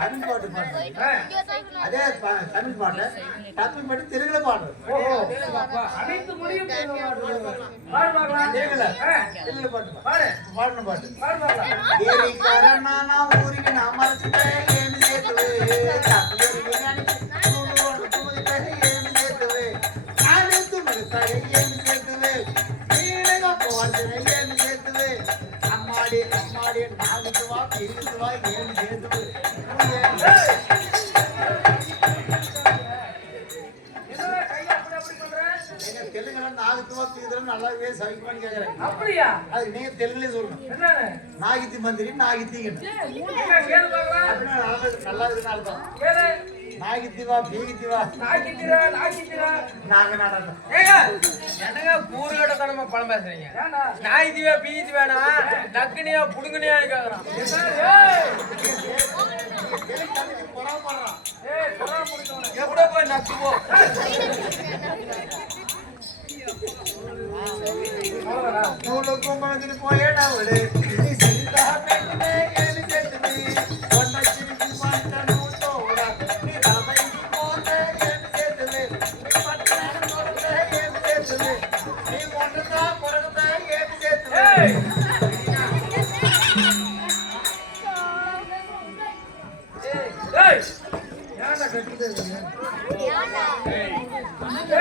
தமிழ் பாட்டு பாடுறேன் அதே தமிழ் பாட்டு தமிழ் பாட்டு தெலுங்குல பாடுறேன் அனைத்து மொழியும் தெலுங்குல பாட்டு. பாடு. பாடணும் பாட்டு. நான் ஊருக்கு நான் மறைச்சிட்டேன் ஏன்னு சேர்த்துவே காப்பியோரு பிரியாணி சூடு துமதிப்பேன் நல்லாவே சவிக்கு பண்ணி கேட்கறேன் அப்படியா? அது நீங்க தெலுங்குலயே சொல்லணும். என்னன்னு? நாகித்தி மந்திரி நாகித்திங்கன்னு நல்லா இருக்குன்னு அர்த்தம். கேளு. நாகித்திவா பீகித்திவா நாக்கித்திரா நாக்கித்திரா நாங்க நடந்தோம் ஏங்க? என்னங்க பழம் பேசுறீங்க? ஏண்டா நாய் தீவா பீச்சு வேணா நக்குனியா புடுங்குனியான்னு கேக்குறான் எப்படியோ போய் நக்கு போ நூலுக்கும் மனதில் போயடா நீ சிரித்தா பெண்ணுமே ஏன்னு சேர்த்துமே ஒன்ன சிரித்து பார்த்த நூட்டோட நீ சேர்த்துமே தொடர்ந்த சேர்த்துமே ஒன்றுதான் ஏன்னு சேர்த்துமே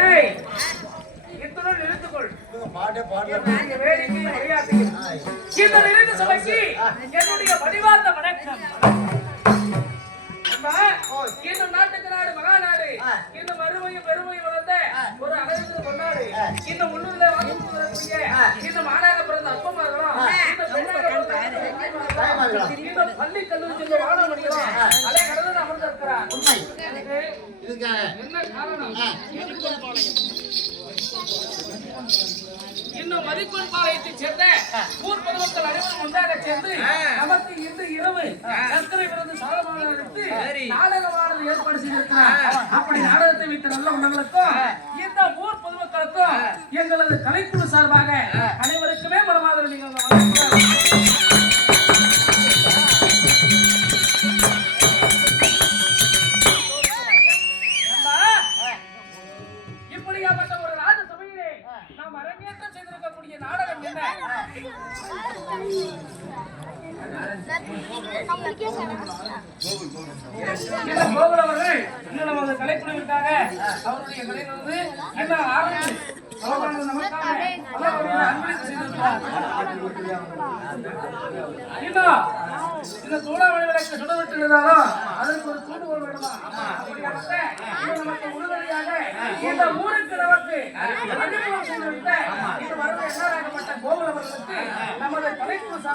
ஏய்! பாட்டே பாடல. சபைக்கு என்னுடைய பணிவார்ந்த வணக்கம். இந்த நாட்டுக்கு நாடு மகாநாடு. இந்த மறுமையும் பெருமையும் வளர்ந்த ஒரு அழகு கொண்டாடு. இந்த. இந்த மாநாக பிறந்த. இந்த பெண்ணாக. இந்த பள்ளி கல்லூரி கடந்து அமர்ந்திருக்கிறார். என்ன காரணம்? ஆ. இன்னும் மதிப்பெண் பாளையத்தைச் சேர்ந்த ஊர் பொதுமக்கள் அனைவரும் ஒன்றாக சேர்ந்து நமக்கு இன்று இரவு சர்க்கரை விருந்து சாதமாக எடுத்து நாடகமானது ஏற்பாடு செய்திருக்கிறார். அப்படி நாடகத்தை வைத்த நல்ல உள்ளவர்களுக்கும் இந்த ஊர் பொதுமக்களுக்கும் எங்களது கலைக்குழு சார்பாக அனைவருக்குமே மனமாதரவு நீங்கள் இந்த இன்னும் நமது கலைக்குழுவிற்காக அவருடைய கலையிலிருந்து இந்த சூடாமணி விளக்கு சுடவிட்டு இருந்தாலும் அதற்கு ஒரு தூண்டுகோல் வேண்டுமா நமக்கு இந்த ஊருக்கு நமக்கு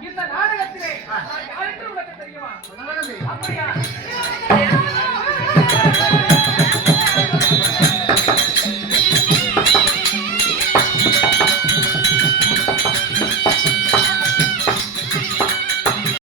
இந்த நாடகத்திலே யாருக்கு உனக்கு தெரியும். அப்படியா?